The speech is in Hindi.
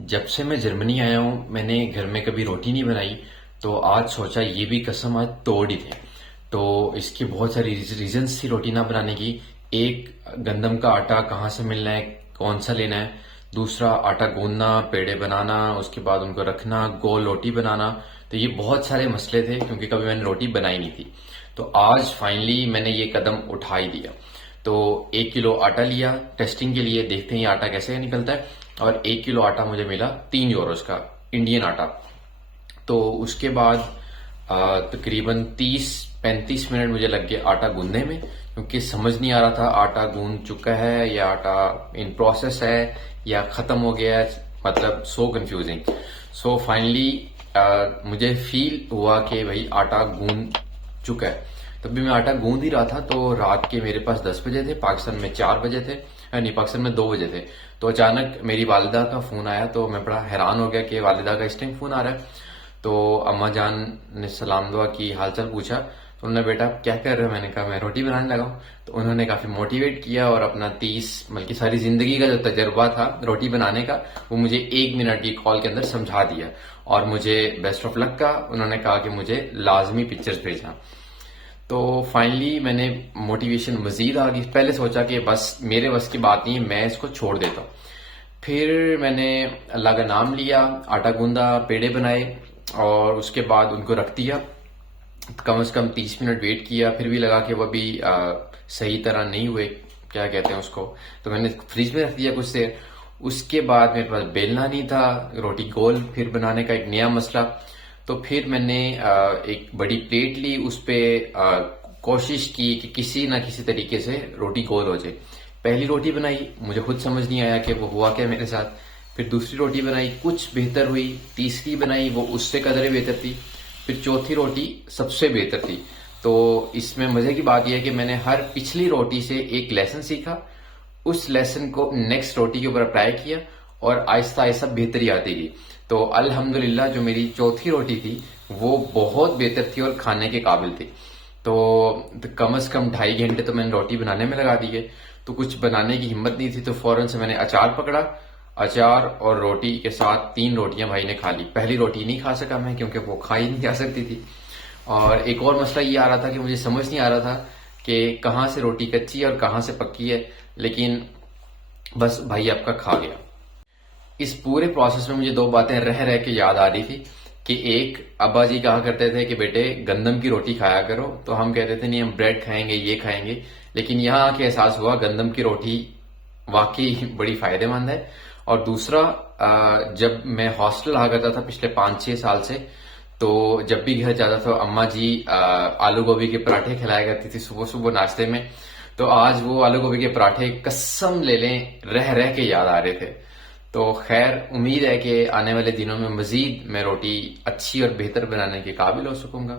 जब से मैं जर्मनी आया हूँ मैंने घर में कभी रोटी नहीं बनाई। तो आज सोचा ये भी कसम आज तोड़ ही थे। तो इसकी बहुत सारी रीजंस थी रोटी ना बनाने की। एक, गंदम का आटा कहाँ से मिलना है, कौन सा लेना है। दूसरा, आटा गूंदना, पेड़े बनाना, उसके बाद उनको रखना, गोल रोटी बनाना। तो ये बहुत सारे मसले थे क्योंकि कभी मैंने रोटी बनाई नहीं थी। तो आज फाइनली मैंने ये कदम उठा ही दिया। तो 1 किलो आटा लिया टेस्टिंग के लिए, देखते हैं ये आटा कैसे निकलता है। और 1 किलो आटा मुझे मिला 3 यूरोस का, इंडियन आटा। तो उसके बाद तकरीबन 30-35 मिनट मुझे लग गए आटा गूंदने में, क्योंकि समझ नहीं आ रहा था आटा गूंद चुका है या आटा इन प्रोसेस है या खत्म हो गया है। मतलब सो कंफ्यूजिंग। सो फाइनली मुझे फील हुआ कि भाई आटा गूंद चुका है। तभी मैं आटा गूंद ही रहा था तो रात के मेरे पास 10 बजे थे, पाकिस्तान में 4 बजे थे। नहीं, पाकिस्तान में 2 बजे थे। तो अचानक मेरी वालिदा का फोन आया तो मैं बड़ा हैरान हो गया कि वालिदा का इस टाइम फोन आ रहा है। तो अम्मा जान ने सलाम दुआ की, हालचाल पूछा। तो उन्होंने, बेटा आप क्या कर रहे हो? मैंने कहा मैं रोटी बनाने लगा हूँ। तो उन्होंने काफी मोटिवेट किया और अपना 30 बल्कि सारी जिंदगी का जो तजर्बा था रोटी बनाने का वो मुझे 1 मिनट की कॉल के अंदर समझा दिया। और मुझे बेस्ट ऑफ लक का उन्होंने कहा कि मुझे लाजमी पिक्चर्स भेजना। तो फाइनली मैंने मोटिवेशन मजीद आ गई। पहले सोचा कि बस मेरे बस की बात नहीं है, मैं इसको छोड़ देता हूँ। फिर मैंने अल्लाह का नाम लिया, आटा गूंदा, पेड़े बनाए और उसके बाद उनको रख दिया। कम से कम 30 मिनट वेट किया, फिर भी लगा कि वो अभी सही तरह नहीं हुए, क्या कहते हैं उसको। तो मैंने फ्रिज में रख दिया कुछ देर। उसके बाद मेरे पास बेलना नहीं था, रोटी गोल फिर बनाने का एक नया मसला। तो फिर मैंने एक बड़ी प्लेट ली, उस पे कोशिश की कि किसी ना किसी तरीके से रोटी गोल हो जाए। पहली रोटी बनाई, मुझे खुद समझ नहीं आया कि वो हुआ क्या मेरे साथ। फिर दूसरी रोटी बनाई, कुछ बेहतर हुई। तीसरी बनाई, वो उससे कदरे बेहतर थी। फिर चौथी रोटी सबसे बेहतर थी। तो इसमें मजे की बात यह है कि मैंने हर पिछली रोटी से एक लेसन सीखा, उस लेसन को नेक्स्ट रोटी के ऊपर अप्लाई किया और आहिस्ता आहिस्ता बेहतरी आती गई। तो अल्हम्दुलिल्लाह जो मेरी चौथी रोटी थी वो बहुत बेहतर थी और खाने के काबिल थी। तो कम से कम 2.5 घंटे तो मैंने रोटी बनाने में लगा दिए। तो कुछ बनाने की हिम्मत नहीं थी तो फौरन से मैंने अचार पकड़ा। अचार और रोटी के साथ 3 रोटियां भाई ने खा ली। पहली रोटी नहीं खा सका मैं क्योंकि वो खाई नहीं जा सकती थी। और एक और मसला ये आ रहा था कि मुझे समझ नहीं आ रहा था कि कहाँ से रोटी कच्ची है और कहाँ से पक्की है। लेकिन बस भाई आपका खा गया। इस पूरे प्रोसेस में मुझे 2 बातें रह रह के याद आ रही थी कि एक, अब्बा जी कहा करते थे कि बेटे गंदम की रोटी खाया करो, तो हम कहते थे नहीं हम ब्रेड खाएंगे, ये खाएंगे। लेकिन यहाँ आके एहसास हुआ गंदम की रोटी वाकई बड़ी फायदेमंद है। और दूसरा, जब मैं हॉस्टल आ करता था पिछले 5-6 साल से, तो जब भी घर जाता था अम्मा जी आलू गोभी के पराठे खिलाया करती थी सुबह सुबह नाश्ते में। तो आज वो आलू गोभी के पराठे कसम ले लें रह रह के याद आ रहे थे। तो खैर, उम्मीद है कि आने वाले दिनों में मजीद मैं रोटी अच्छी और बेहतर बनाने के काबिल हो सकूंगा।